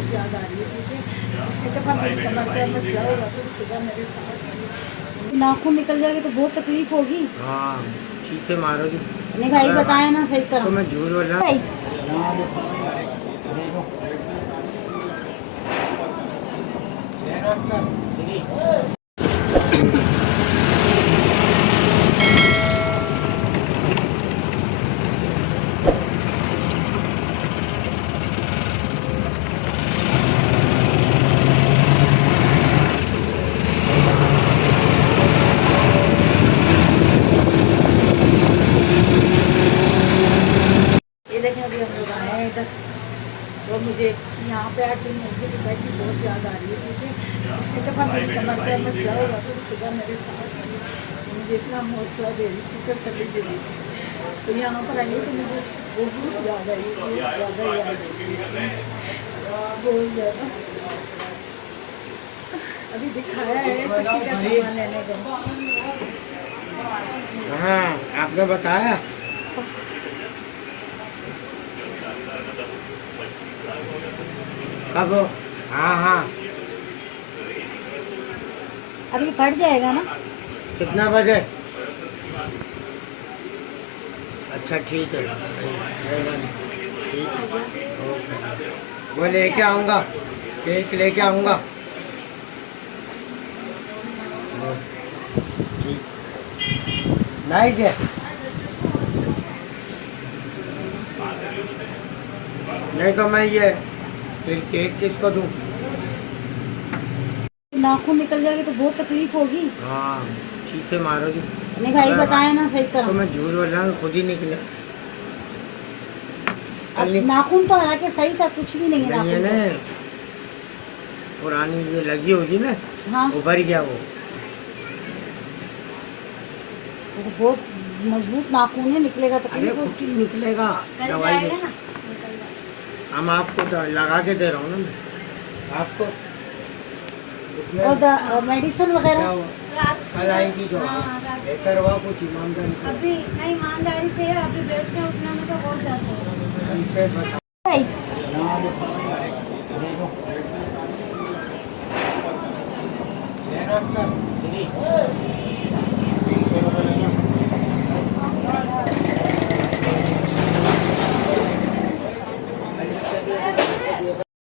बहुत याद आ रही है, ठीक है। एक दफ़ा मेरी कमर का मसला होगा तो सुबह मेरे साथ नाखून निकल जाएगा तो बहुत तकलीफ होगी। हाँ ठीक है मारोगी। नहीं भाई बताया ना सही तरह तो मैं झूठ बोल रहा भाई। हूँ। ये देखें अभी हम लोग आए हैं इधर, तो मुझे यहाँ पे आके मुझे दुबई की बहुत याद आ रही है, ठीक है। एक दफ़ा मेरी कमर का मसला होगा तो सुबह मेरे साथ मुझे इतना हौसला दे रही थी, तसल्ली दे रही थी। तो यहाँ पर आई तो मुझे बहुत याद आई, बहुत ज़्यादा याद आई, बहुत ज़्यादा। अभी दिखाया है पट्टी का सामान लेने को। हाँ आपने बताया कब? हाँ हाँ। अभी फट जाएगा ना। कितना बजे? अच्छा ठीक है, सही है, ठीक है, ओके। वो लेके आऊँगा, केक लेके आऊँगा। ठीक, नहीं क्या? नहीं तो मैं ये फिर केक किसको दूँ? नाखून निकल जाएगा तो बहुत तकलीफ होगी। हाँ ठीक है मारोगी। नहीं भाई बताया ना सही तरह। तो मैं झूठ बोल रहा हूँ, खुद ही निकला। अब नाखून तो हालांकि सही था, कुछ भी नहीं है नहीं है नाखून ना, पुरानी ये लगी होगी ना, तो। हाँ उभर गया वो। तो बहुत मजबूत नाखून है, निकलेगा अरे तकलीफ खुद होगी। ही निकलेगा दवाई जाएगा में। ना। हम आपको लगा के दे रहा हूँ ना मैं आपको। और मेडिसिन क्या वगैरह हुआ? कल आएगी जो लेकर हुआ कुछ ईमानदारी से। अभी नहीं, ईमानदारी से है, अभी बैठने उठने में तो बहुत जाते हैं। हमसे बता भाई दे दो।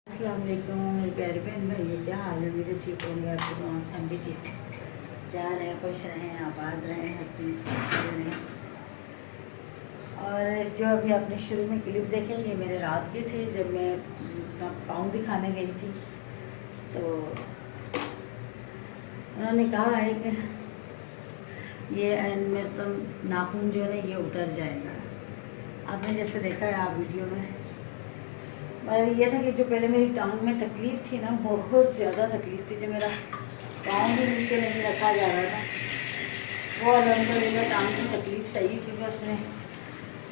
अस्सलाम वालेकुम मेरे प्यारे बहन भाई, क्या हाल है मेरे? ठीक होंगे आपके वहाँ से, हम भी ठीक क्या रहें, खुश रहें, आबाद रहें, हंसते मुस्कुराते रहें। और जो अभी आपने शुरू में क्लिप देखे ये मेरे रात के थे, जब मैं अपना पाँव दिखाने गई थी। तो उन्होंने कहा है कि ये मतलब नाखून जो है ना ये उतर जाएगा। आपने जैसे देखा है आप वीडियो में, और ये था कि जो पहले मेरी टांग में तकलीफ़ थी ना, बहुत ज़्यादा तकलीफ़ थी, जो मेरा पाँव भी नीचे नहीं रखा जा रहा था, वो अलहमदुलिल्लाह टांग की तकलीफ़ सही, क्योंकि उसने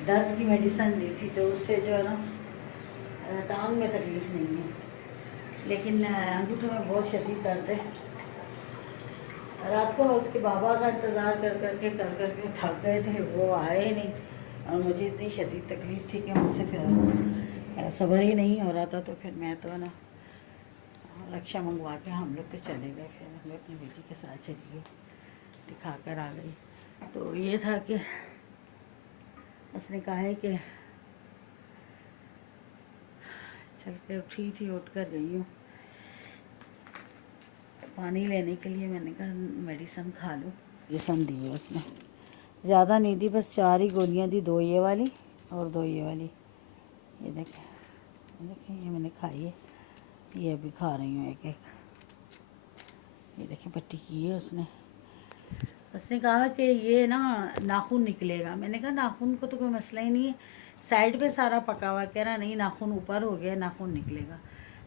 दर्द की मेडिसिन दी थी, तो उससे जो है ना टांग में तकलीफ़ नहीं है। लेकिन अंगूठों में बहुत शदीद दर्द है। रात को उसके बाबा का इंतज़ार कर करके थक गए थे, वो आए नहीं, और मुझे इतनी शदीद तकलीफ़ थी कि मुझसे फिर सब्र ही नहीं हो रहा था। तो फिर मैं तो ना रक्षा मंगवा के हम लोग तो चले गए, फिर हम अपनी बेटी के साथ चली गई, दिखा कर आ गई। तो ये था कि उसने कहा है कि चल के उठी थी, उठ कर गई हूँ पानी लेने के लिए। मैंने कहा मेडिसिन खा लूँ। मेडिसिन दी है उसने, ज़्यादा नहीं दी, बस 4 ही गोलियाँ दी, 2 ये वाली और 2 ये वाली। ये देखें ये मैंने खाई है, ये अभी खा रही हूँ एक एक। ये देखें पट्टी की है उसने। उसने कहा कि ये ना नाखून निकलेगा। मैंने कहा नाखून को तो कोई मसला ही नहीं है, साइड पे सारा पका हुआ। कह रहा नहीं नाखून ऊपर हो गया, नाखून निकलेगा।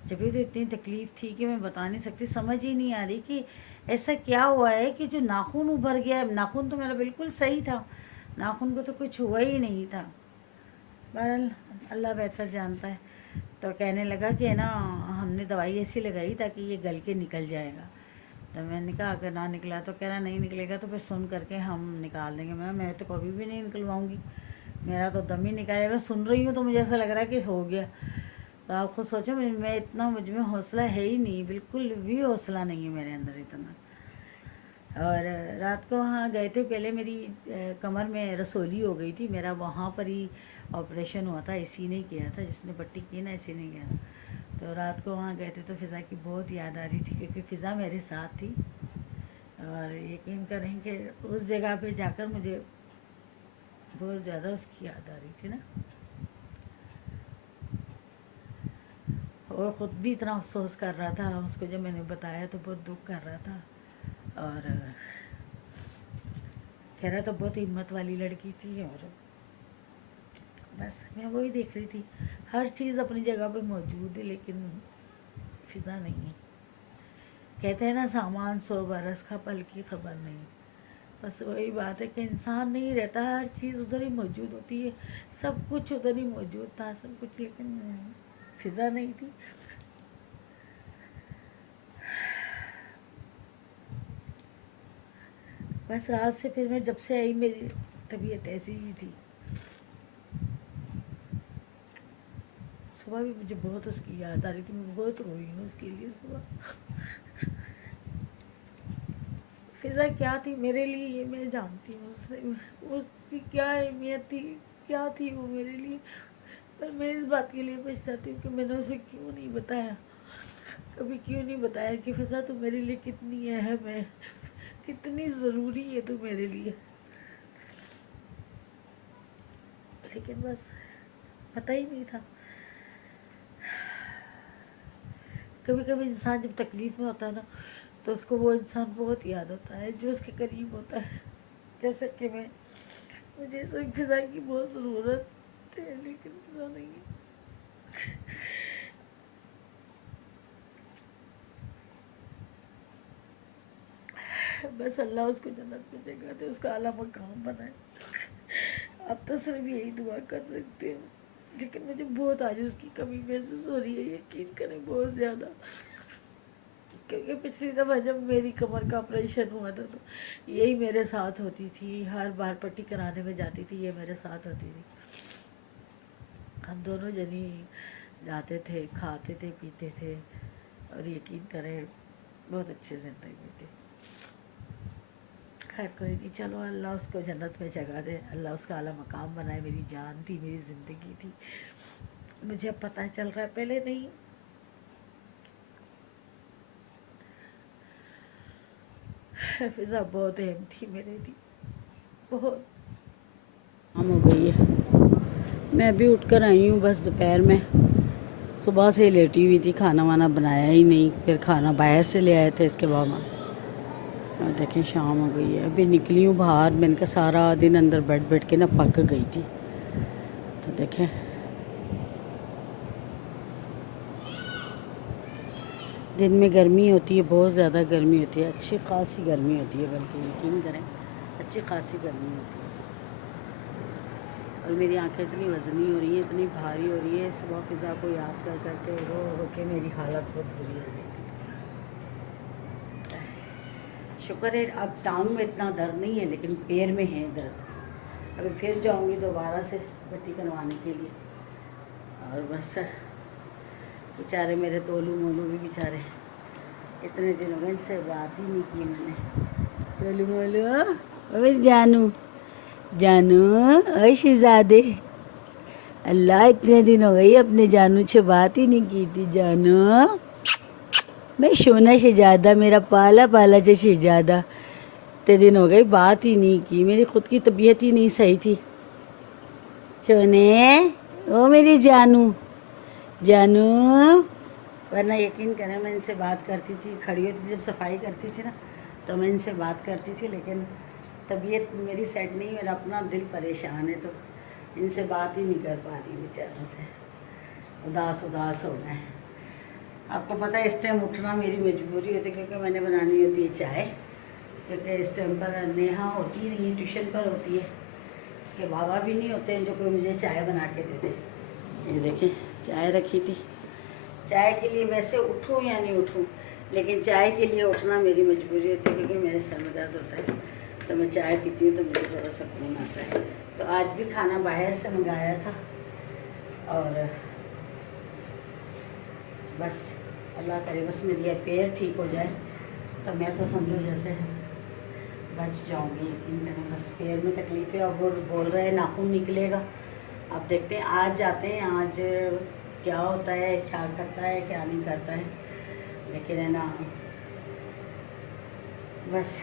जब भी तो इतनी तकलीफ़ थी कि मैं बता नहीं सकती, समझ ही नहीं आ रही कि ऐसा क्या हुआ है कि जो नाखून उभर गया। नाखून तो मेरा बिल्कुल सही था, नाखून को तो कुछ हुआ ही नहीं था। बहरहाल अल्लाह बेहतर जानता है। तो कहने लगा कि ना हमने दवाई ऐसी लगाई ताकि ये गल के निकल जाएगा। तो मैंने कहा अगर ना निकला तो, कह रहा नहीं निकलेगा तो फिर सुन करके हम निकाल देंगे। मैं तो कभी भी नहीं निकलवाऊँगी, मेरा तो दम ही निकालेगा। सुन रही हूँ तो मुझे ऐसा लग रहा है कि हो गया। तो आप खुद सोचो, मैं इतना, मुझ में हौसला है ही नहीं, बिल्कुल भी हौसला नहीं है मेरे अंदर इतना। और रात को वहाँ गए थे, पहले मेरी कमर में रसोली हो गई थी, मेरा वहाँ पर ही ऑपरेशन हुआ था, इसी ने किया था, जिसने पट्टी की ना इसी ने किया था। तो रात को वहाँ गए थे तो फ़िज़ा की बहुत याद आ रही थी, क्योंकि फ़िज़ा मेरे साथ थी। और यकीन करें कि उस जगह पे जाकर मुझे बहुत ज़्यादा उसकी याद आ रही थी ना, और ख़ुद भी इतना अफसोस कर रहा था। उसको जब मैंने बताया तो बहुत दुख कर रहा था, और कह रहा था बहुत हिम्मत वाली लड़की थी। और बस मैं वही देख रही थी, हर चीज़ अपनी जगह पे मौजूद है, लेकिन फ़िज़ा नहीं है। कहते हैं ना, सामान 100 बरस का, पल की खबर नहीं। बस वही बात है कि इंसान नहीं रहता, हर चीज़ उधर ही मौजूद होती है, सब कुछ उधर ही मौजूद था, सब कुछ, लेकिन फ़िज़ा नहीं थी। बस रात से फिर मैं जब से आई, मेरी तबीयत ऐसी ही थी। सुबह भी मुझे बहुत उसकी याद आ रही थी, मैं बहुत रोई हूँ उसके लिए सुबह। फ़िज़ा क्या थी मेरे लिए, ये मैं जानती हूँ, उसकी क्या अहमियत थी, क्या थी वो मेरे लिए। पर मैं इस बात के लिए पछताती हूँ कि मैंने उसे क्यों नहीं बताया, कभी क्यों नहीं बताया कि फ़िज़ा तू मेरे लिए कितनी अहम है, कितनी ज़रूरी है तू मेरे लिए। लेकिन बस पता ही नहीं था। कभी कभी इंसान जब तकलीफ़ में होता है ना, तो उसको वो इंसान बहुत याद होता है जो उसके करीब होता है। जैसे कि मुझे फ़िज़ा की बहुत ज़रूरत है, लेकिन फ़िज़ा नहीं है। बस अल्लाह उसको जन्नत में जगह दे, उसका आला मकाम बनाए। आप तो सिर्फ यही दुआ कर सकते हो। लेकिन मुझे बहुत आज उसकी कमी महसूस हो रही है, यकीन करें, बहुत ज़्यादा। क्योंकि पिछली दफ़ा जब मेरी कमर का ऑपरेशन हुआ था तो यही मेरे साथ होती थी, हर बार पट्टी कराने में जाती थी, ये मेरे साथ होती थी। हम दोनों जनी जाते थे, खाते थे, पीते थे, और यकीन करें बहुत अच्छी ज़िंदगी थी। खैर कोई नहीं, चलो अल्लाह उसको जन्नत में जगह दे, अल्लाह उसका आला मकाम बनाए। मेरी जान थी, मेरी ज़िंदगी थी, मुझे अब पता चल रहा है, पहले नहीं। फ़िज़ा बहुत अहम थी मेरे लिए, बहुत। शाम हो गई है, मैं अभी उठकर आई हूँ बस दोपहर में। सुबह से लेटी हुई थी, खाना वाना बनाया ही नहीं, फिर खाना बाहर से ले आए थे इसके बाद। और देखें शाम हो गई है, अभी निकली हूँ बाहर। मैंने कहा सारा दिन अंदर बैठ के ना पक गई थी। तो देखें दिन में गर्मी होती है, बहुत ज़्यादा गर्मी होती है, अच्छी खासी गर्मी होती है, बल्कि यकीन करें अच्छी खासी गर्मी होती है। और मेरी आंखें इतनी वज़नी हो रही हैं, इतनी भारी हो रही है, सुबह फ़िज़ा को याद कर करके रो के मेरी हालत बहुत बुरी हो गई थी। शुक्र है अब टांग में इतना दर्द नहीं है, लेकिन पैर में है दर्द। अभी फिर जाऊंगी दोबारा से पट्टी करवाने के लिए। और बस बेचारे मेरे तोलू मोलू भी बेचारे, इतने दिन हो गए इनसे बात ही नहीं की मैंने। तोलू मोलू अरे जानू, जानू ओए शहज़ादे, अल्लाह इतने दिन हो गई अपने जानू से बात ही नहीं की थी। जानू मैं सोना शहज़ादा, मेरा पाला पाला जो शहज़ादा, इतने दिन हो गए बात ही नहीं की, मेरी ख़ुद की तबीयत ही नहीं सही थी। सोने ओ मेरी जानू, जानू। वरना यकीन करें मैं इनसे बात करती थी, खड़ी होती थी जब सफाई करती थी ना, तो मैं इनसे बात करती थी, लेकिन तबीयत मेरी सेट नहीं, मेरा अपना दिल परेशान है, तो इनसे बात ही नहीं कर पा रही, बेचारों से उदास उदास हो गए। आपको पता है इस टाइम उठना मेरी मजबूरी होती है, क्योंकि मैंने बनानी होती है चाय, क्योंकि इस टाइम पर नेहा होती नहीं है, ट्यूशन पर होती है, इसके बाबा भी नहीं होते हैं जो कोई मुझे चाय बना के दे दे। ये देखें चाय रखी थी, चाय के लिए वैसे उठूँ या नहीं उठूँ, लेकिन चाय के लिए उठना मेरी मजबूरी होती है, क्योंकि मेरे सर में दर्द होता है, तो मैं चाय पीती हूँ तो मुझे थोड़ा सुकून आता है। तो आज भी खाना बाहर से मंगाया था, और बस अल्लाह करे बस मेरी ये पैर ठीक हो जाए तो मैं तो समझो जैसे बच जाऊंगी। यकीन करें बस पैर में तकलीफ है। अब वो बोल रहे हैं नाखून निकलेगा। अब देखते हैं, आज जाते हैं, आज क्या होता है, क्या करता है, क्या नहीं करता है। लेकिन है ना, बस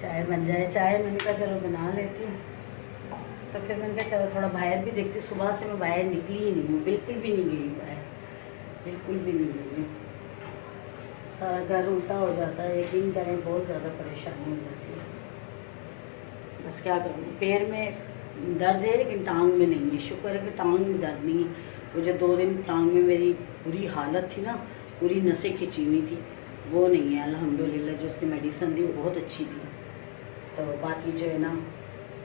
चाय बन जाए। चाय मैंने कहा चलो बना लेती हूँ। तो फिर मैंने कहा चलो थोड़ा बाहर भी देखती हूँ। सुबह से मैं बाहर निकली ही नहीं हूँ, बिल्कुल भी नहीं गई बाहर, बिल्कुल भी नहीं गई। सारा घर उल्टा हो जाता है। यकीन करें बहुत ज़्यादा परेशानी हो जाती है। बस क्या करूँ, पैर में दर्द है लेकिन टांग में नहीं है। शुक्र है कि टांग में दर्द नहीं है। वो जो 2 दिन टांग में मेरी बुरी हालत थी ना, पूरी नसें खिंची हुई थी, वो नहीं है अल्हम्दुलिल्लाह। जो उसने मेडिसिन दी वो बहुत अच्छी थी। तो बाकी जो है ना,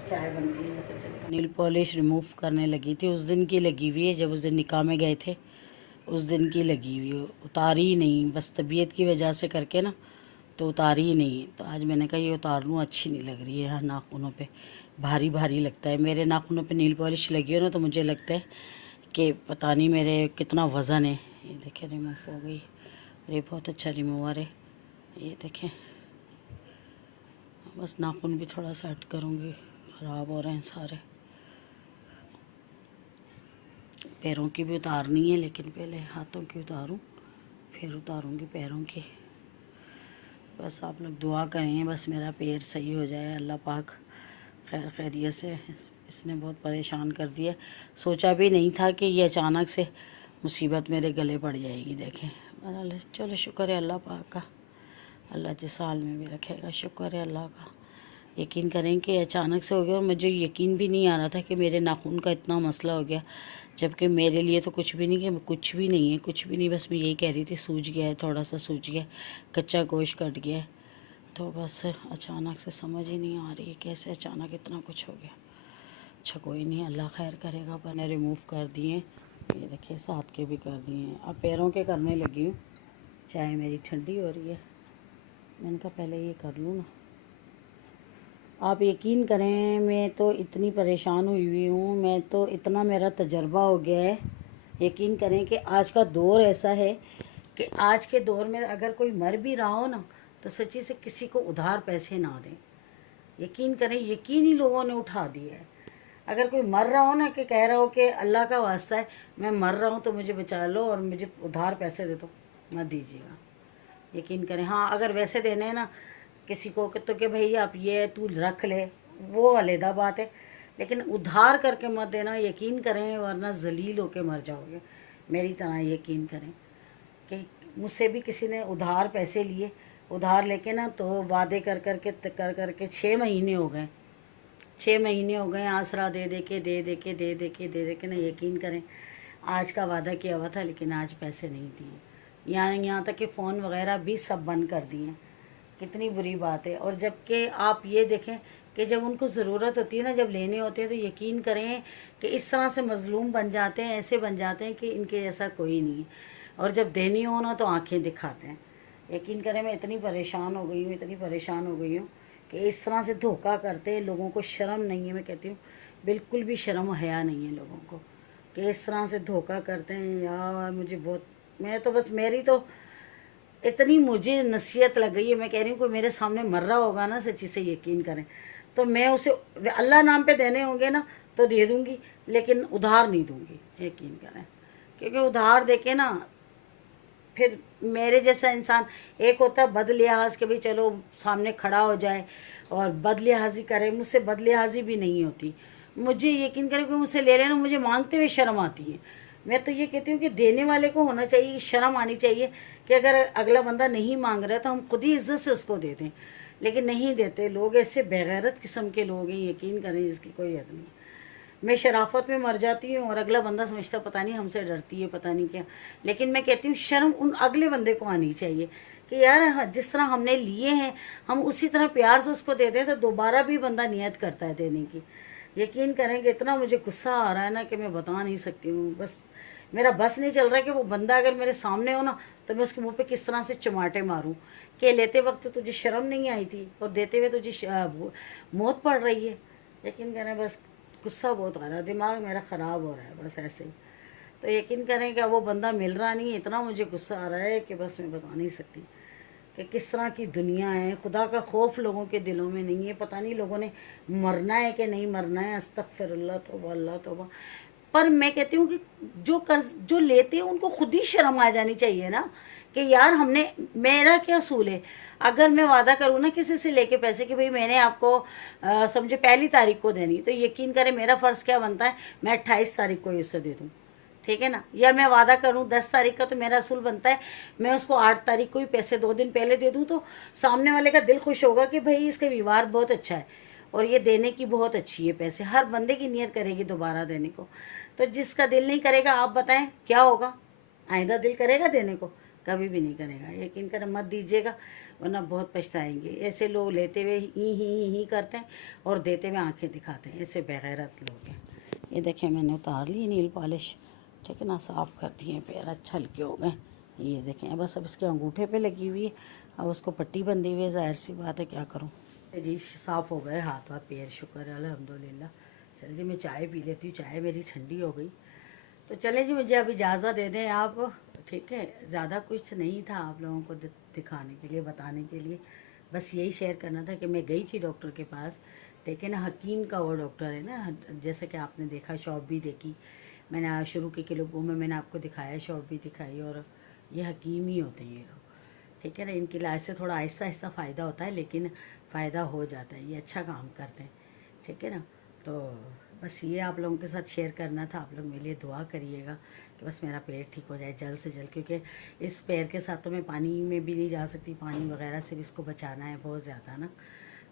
चाय बनती है तो फिर चलता। नील पॉलिश रिमूव करने लगी थी, उस दिन की लगी हुई है, जब उस दिन निकाह में गए थे उस दिन की लगी हुई है। उतारी ही नहीं, बस तबीयत की वजह से करके ना, तो उतारी ही नहीं। तो आज मैंने कहा ये उतार लूँ, अच्छी नहीं लग रही है, नाखूनों पे भारी भारी लगता है। मेरे नाखूनों पे नील पॉलिश लगी हो ना तो मुझे लगता है कि पता नहीं मेरे कितना वज़न है। ये देखें रिमूव हो गई, ये बहुत अच्छा रिमूवर है। ये देखें, बस नाखून भी थोड़ा सा हट करूँगी, ख़राब हो रहे हैं सारे। पैरों की भी उतारनी है, लेकिन पहले हाथों की उतारूं, फिर उतारूंगी पैरों की। बस आप लोग दुआ करें, बस मेरा पैर सही हो जाए। अल्लाह पाक खैर खैरियत से, इसने बहुत परेशान कर दिया। सोचा भी नहीं था कि ये अचानक से मुसीबत मेरे गले पड़ जाएगी। देखें बहरहाल चलो, शुक्र है अल्लाह पाक का, अल्लाह जिस हाल में भी रखेगा, शुक्र है अल्लाह का। यकीन करें कि अचानक से हो गया और मुझे यकीन भी नहीं आ रहा था कि मेरे नाखून का इतना मसला हो गया। जबकि मेरे लिए तो कुछ भी नहीं, कि कुछ भी नहीं है, कुछ भी नहीं। बस मैं यही कह रही थी सूज गया है, थोड़ा सा सूज गया, कच्चा गोश्त कट गया है। तो बस अचानक से समझ ही नहीं आ रही है कैसे अचानक इतना कुछ हो गया। अच्छा कोई नहीं, अल्लाह खैर करेगा। मैंने रिमूव कर दिए, ये देखिए साथ के भी कर दिए हैं। अब पैरों के करने लगी हूँ। चाय मेरी ठंडी हो रही है, मैंने कहा पहले ये कर लूँ ना। आप यकीन करें, मैं तो इतनी परेशान हुई हूँ, मैं तो इतना मेरा तजर्बा हो गया है। यकीन करें कि आज का दौर ऐसा है कि आज के दौर में अगर कोई मर भी रहा हो ना, तो सच्ची से किसी को उधार पैसे ना दें। यकीन करें, यकीन ही लोगों ने उठा दिया है। अगर कोई मर रहा हो ना, कि कह रहा हो कि अल्लाह का वास्ता है मैं मर रहा हूँ तो मुझे बचा लो और मुझे उधार पैसे दे दो, मत दीजिएगा। यकीन करें, हाँ अगर वैसे देने हैं ना किसी को तो कि भाई आप ये तू रख ले, वो अलहदा बात है, लेकिन उधार करके मत देना। यकीन करें, वरना जलील होके मर जाओगे। मेरी तरह यकीन करें कि मुझसे भी किसी ने उधार पैसे लिए, उधार लेके ना, तो वादे कर करके 6 महीने हो गए, 6 महीने हो गए आसरा दे दे के ना। यकीन करें, आज का वादा किया हुआ था लेकिन आज पैसे नहीं दिए। यहाँ तक कि फ़ोन वगैरह भी सब बंद कर दिए। कितनी बुरी बात है। और जबकि आप ये देखें कि जब उनको ज़रूरत होती है ना, जब लेने होते हैं, तो यकीन करें कि इस तरह से मज़लूम बन जाते हैं, ऐसे बन जाते हैं कि इनके जैसा कोई नहीं है। और जब देनी हो ना तो आंखें दिखाते हैं। यकीन करें, मैं इतनी परेशान हो गई हूँ, इतनी परेशान हो गई हूँ कि इस तरह से धोखा करते हैं लोगों को। शर्म नहीं है, मैं कहती हूँ बिल्कुल भी शर्म हया नहीं है लोगों को कि इस तरह से धोखा करते हैं। यार मुझे बहुत, मैं तो बस, मेरी तो इतनी मुझे नसीहत लग गई है। मैं कह रही हूँ कोई मेरे सामने मर रहा होगा ना, सच्ची से यकीन करें, तो मैं उसे अल्लाह नाम पे देने होंगे ना तो दे दूँगी, लेकिन उधार नहीं दूँगी। यकीन करें, क्योंकि उधार देके ना फिर मेरे जैसा इंसान, एक होता है बदलिहाज के भाई चलो सामने खड़ा हो जाए और बदलिहाजी करे, मुझसे बदलिहाजी भी नहीं होती। मुझे यकीन करें कि मुझसे ले लेना, मुझे मांगते हुए शर्म आती है। मैं तो ये कहती हूँ कि देने वाले को होना चाहिए, शर्म आनी चाहिए कि अगर अगला बंदा नहीं मांग रहा है तो हम खुद ही इज्जत से उसको दे दें। लेकिन नहीं देते लोग, ऐसे बेगैरत किस्म के लोग हैं, यकीन करें जिसकी कोई हद नहीं। मैं शराफत में मर जाती हूँ और अगला बंदा समझता पता नहीं हमसे डरती है, पता नहीं क्या। लेकिन मैं कहती हूँ शर्म उन अगले बंदे को आनी चाहिए कि यार हाँ, जिस तरह हमने लिए हैं हम उसी तरह प्यार से उसको दे दें तो दोबारा भी बंदा नियत करता है देने की। यकीन करेंगे, इतना मुझे गुस्सा आ रहा है ना कि मैं बता नहीं सकती हूँ। बस मेरा बस नहीं चल रहा है कि वो बंदा अगर मेरे सामने हो ना तो मैं उसके मुंह पे किस तरह से चमाटे मारूं कि लेते वक्त तो तुझे शर्म नहीं आई थी और देते हुए तुझे मौत पड़ रही है। यकीन करें, बस गुस्सा बहुत आ रहा है, दिमाग मेरा ख़राब हो रहा है, बस ऐसे ही। तो यकीन करें कि वो बंदा मिल रहा नहीं है। इतना मुझे गुस्सा आ रहा है कि बस मैं बता नहीं सकती कि किस तरह की दुनिया है। खुदा का खौफ लोगों के दिलों में नहीं है। पता नहीं लोगों ने मरना है कि नहीं मरना है। अस्तगफिरुल्लाह, तौबा अल्लाह तौबा। पर मैं कहती हूँ कि जो कर्ज जो लेते हैं उनको खुद ही शर्म आ जानी चाहिए ना कि यार हमने, मेरा क्या असूल है। अगर मैं वादा करूँ ना किसी से लेके पैसे कि भाई मैंने आपको समझे 1 तारीख को देनी, तो यकीन करें मेरा फ़र्ज़ क्या बनता है, मैं 28 तारीख को ही उससे दे दूँ, ठीक है ना। या मैं वादा करूँ 10 तारीख का, तो मेरा असूल बनता है मैं उसको 8 तारीख को ही पैसे 2 दिन पहले दे दूँ, तो सामने वाले का दिल खुश होगा कि भाई इसका व्यवहार बहुत अच्छा है और ये देने की बहुत अच्छी है पैसे। हर बंदे की नीयत करेगी दोबारा देने को। तो जिसका दिल नहीं करेगा, आप बताएं क्या होगा? आइंदा दिल करेगा देने को? कभी भी नहीं करेगा। यकीन करें, मत दीजिएगा वरना बहुत पछताएंगे। ऐसे लोग लेते हुए ही करते हैं और देते हुए आंखें दिखाते हैं। ऐसे बेगैरत लोग हैं। ये देखें मैंने उतार ली नील पॉलिश, ठीक है ना, साफ़ कर दिए, पैर अच्छा हल्के हो गए। ये देखें बस अब इसके अंगूठे पे लगी हुई है, अब उसको पट्टी बंधी हुई है। ज़ाहिर सी बात है, क्या करूँ जी। साफ़ हो गए हाथ वाथ पैर, शुक्र है अल्हम्दुलिल्लाह। चल जी, मैं चाय पी लेती हूँ, चाय मेरी ठंडी हो गई। तो चले जी, मुझे अब इजाज़त दे दें आप, ठीक है। ज़्यादा कुछ नहीं था आप लोगों को दिखाने के लिए, बताने के लिए, बस यही शेयर करना था कि मैं गई थी डॉक्टर के पास, ठीक है ना। हकीम का वो डॉक्टर है ना, जैसे कि आपने देखा, शॉप भी देखी मैंने आज शुरू के क्लिपों में, मैंने आपको दिखाया, शॉप भी दिखाई। और ये हकीम ही होते हैं ये लोग, ठीक है ना। इनके इलाज से थोड़ा आहिस्ता आहिस्ता फ़ायदा होता है, लेकिन फ़ायदा हो जाता है। ये अच्छा काम करते हैं, ठीक है ना। तो बस ये आप लोगों के साथ शेयर करना था। आप लोग मेरे लिए दुआ करिएगा कि बस मेरा पैर ठीक हो जाए जल्द से जल्द, क्योंकि इस पैर के साथ तो मैं पानी में भी नहीं जा सकती, पानी वगैरह से भी इसको बचाना है बहुत ज़्यादा ना।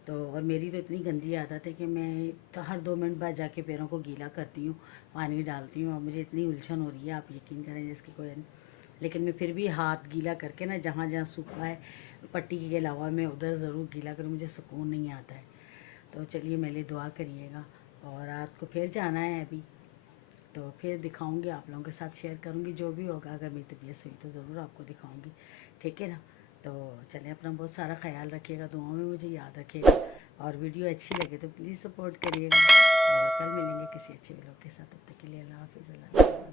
तो और मेरी तो इतनी गंदी आदत है कि मैं तो हर 2 मिनट बाद जाके पैरों को गीला करती हूँ, पानी डालती हूँ। और मुझे इतनी उलझन हो रही है, आप यकीन करें जिसकी कोई नहीं। लेकिन मैं फिर भी हाथ गीला करके ना, जहाँ जहाँ सूखा है पट्टी के अलावा मैं उधर ज़रूर गीला करूँ, मुझे सुकून नहीं आता है। तो चलिए मेरे लिए दुआ करिएगा। और रात को फिर जाना है अभी, तो फिर दिखाऊंगी आप लोगों के साथ, शेयर करूंगी जो भी होगा। अगर मेरी तबीयत सही तो ज़रूर आपको दिखाऊंगी, ठीक है ना। तो चलिए, अपना बहुत सारा ख्याल रखिएगा, दुआओं में मुझे याद रखिएगा। और वीडियो अच्छी लगे तो प्लीज़ सपोर्ट करिएगा। और कल मिलेंगे किसी अच्छे व्लॉग के साथ, तब तक के लिए अल्लाह हाफ़िज़।